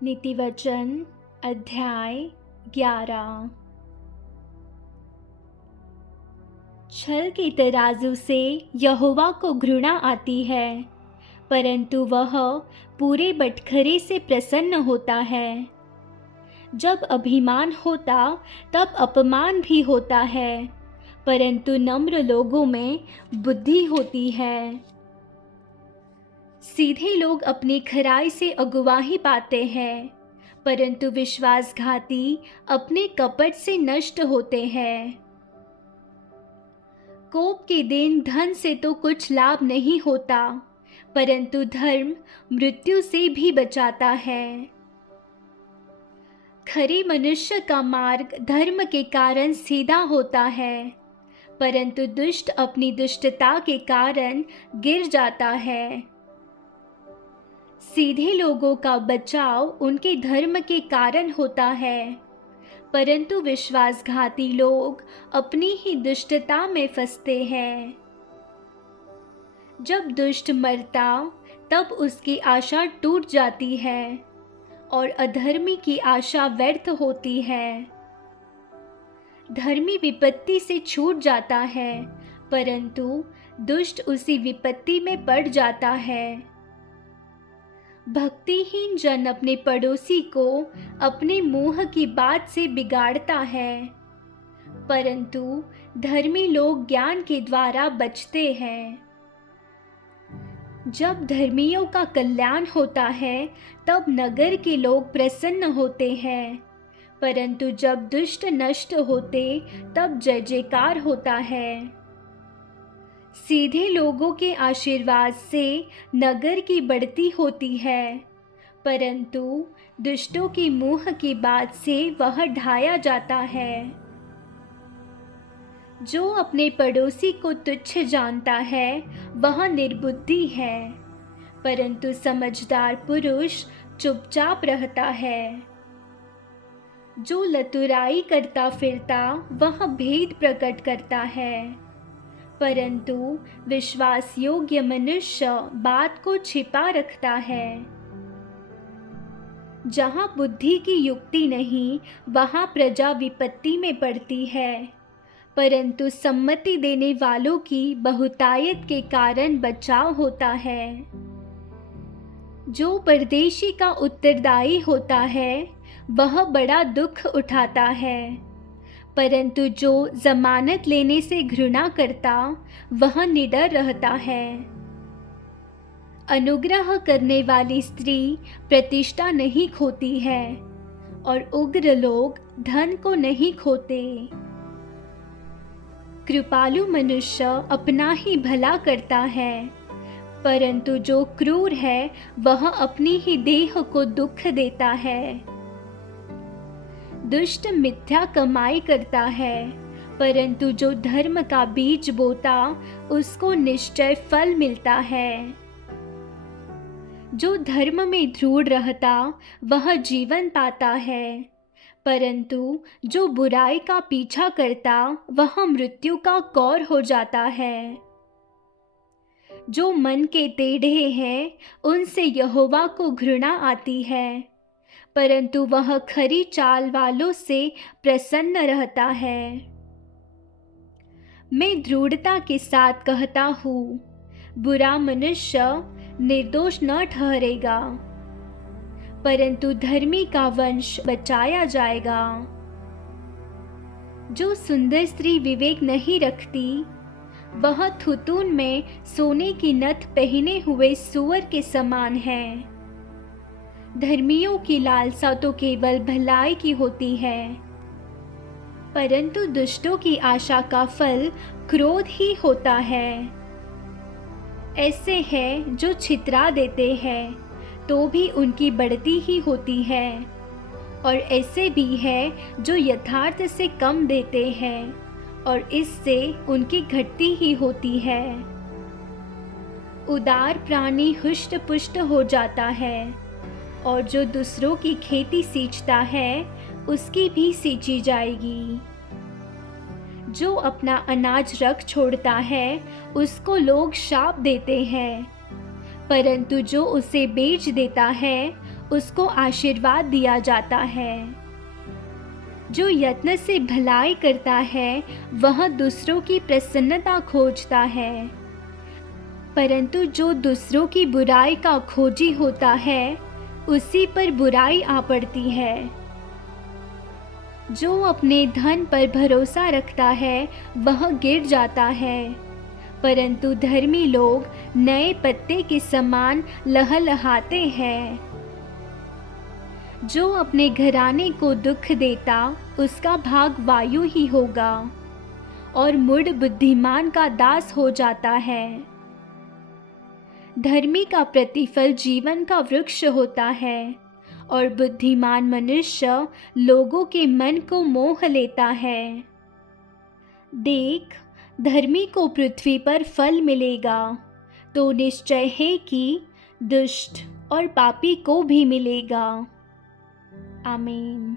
नीतिवचन अध्याय 11। छल के तराजू से यहोवा को घृणा आती है, परंतु वह पूरे बटखरे से प्रसन्न होता है। जब अभिमान होता तब अपमान भी होता है, परंतु नम्र लोगों में बुद्धि होती है। सीधे लोग अपनी खराई से अगुवाही पाते हैं, परंतु विश्वासघाती अपने कपट से नष्ट होते हैं। कोप के दिन धन से तो कुछ लाभ नहीं होता, परंतु धर्म मृत्यु से भी बचाता है। खरे मनुष्य का मार्ग धर्म के कारण सीधा होता है, परंतु दुष्ट अपनी दुष्टता के कारण गिर जाता है। सीधे लोगों का बचाव उनके धर्म के कारण होता है, परंतु विश्वासघाती लोग अपनी ही दुष्टता में फंसते हैं। जब दुष्ट मरता तब उसकी आशा टूट जाती है और अधर्मी की आशा व्यर्थ होती है। धर्मी विपत्ति से छूट जाता है, परंतु दुष्ट उसी विपत्ति में पड़ जाता है। भक्तिहीन जन अपने पड़ोसी को अपने मुंह की बात से बिगाड़ता है, परंतु धर्मी लोग ज्ञान के द्वारा बचते हैं। जब धर्मियों का कल्याण होता है तब नगर के लोग प्रसन्न होते हैं, परंतु जब दुष्ट नष्ट होते तब जय जयकार होता है। सीधे लोगों के आशीर्वाद से नगर की बढ़ती होती है, परंतु दुष्टों की मुंह की बात से वह ढाया जाता है। जो अपने पड़ोसी को तुच्छ जानता है वह निर्बुद्धि है, परंतु समझदार पुरुष चुपचाप रहता है। जो लतुराई करता फिरता वह भेद प्रकट करता है, परंतु विश्वास योग्य मनुष्य बात को छिपा रखता है। जहाँ बुद्धि की युक्ति नहीं वहाँ प्रजा विपत्ति में पड़ती है, परंतु सम्मति देने वालों की बहुतायत के कारण बचाव होता है। जो परदेशी का उत्तरदायी होता है वह बड़ा दुख उठाता है, परंतु जो जमानत लेने से घृणा करता वह निडर रहता है। अनुग्रह करने वाली स्त्री प्रतिष्ठा नहीं खोती है, और उग्र लोग धन को नहीं खोते। कृपालु मनुष्य अपना ही भला करता है, परंतु जो क्रूर है वह अपनी ही देह को दुख देता है। दुष्ट मिथ्या कमाई करता है, परंतु जो धर्म का बीज बोता उसको निश्चय फल मिलता है। जो धर्म में दृढ़ रहता वह जीवन पाता है, परंतु जो बुराई का पीछा करता वह मृत्यु का कौर हो जाता है। जो मन के टेढ़े हैं उनसे यहोवा को घृणा आती है, परंतु वह खरी चाल वालों से प्रसन्न रहता है। मैं दृढ़ता के साथ कहता हूँ, बुरा मनुष्य निर्दोष न ठहरेगा, परंतु धर्मी का वंश बचाया जाएगा। जो सुंदर स्त्री विवेक नहीं रखती वह थुतून में सोने की नथ पहने हुए सूअर के समान है। धर्मियों की लालसा तो केवल भलाई की होती है, परंतु दुष्टों की आशा का फल क्रोध ही होता है। ऐसे हैं जो छितरा देते हैं तो भी उनकी बढ़ती ही होती है, और ऐसे भी हैं जो यथार्थ से कम देते हैं और इससे उनकी घटती ही होती है। उदार प्राणी हुष्ट पुष्ट हो जाता है, और जो दूसरों की खेती सींचता है उसकी भी सींची जाएगी। जो अपना अनाज रख छोड़ता है उसको लोग शाप देते हैं, परंतु जो उसे बेच देता है उसको आशीर्वाद दिया जाता है। जो यत्न से भलाई करता है वह दूसरों की प्रसन्नता खोजता है, परंतु जो दूसरों की बुराई का खोजी होता है उसी पर बुराई आ पड़ती है। जो अपने धन पर भरोसा रखता है वह गिर जाता है, परंतु धर्मी लोग नए पत्ते के समान लहलहाते हैं। जो अपने घराने को दुख देता उसका भाग वायु ही होगा, और मूढ़ बुद्धिमान का दास हो जाता है। धर्मी का प्रतिफल जीवन का वृक्ष होता है, और बुद्धिमान मनुष्य लोगों के मन को मोह लेता है। देख, धर्मी को पृथ्वी पर फल मिलेगा, तो निश्चय है कि दुष्ट और पापी को भी मिलेगा। आमीन।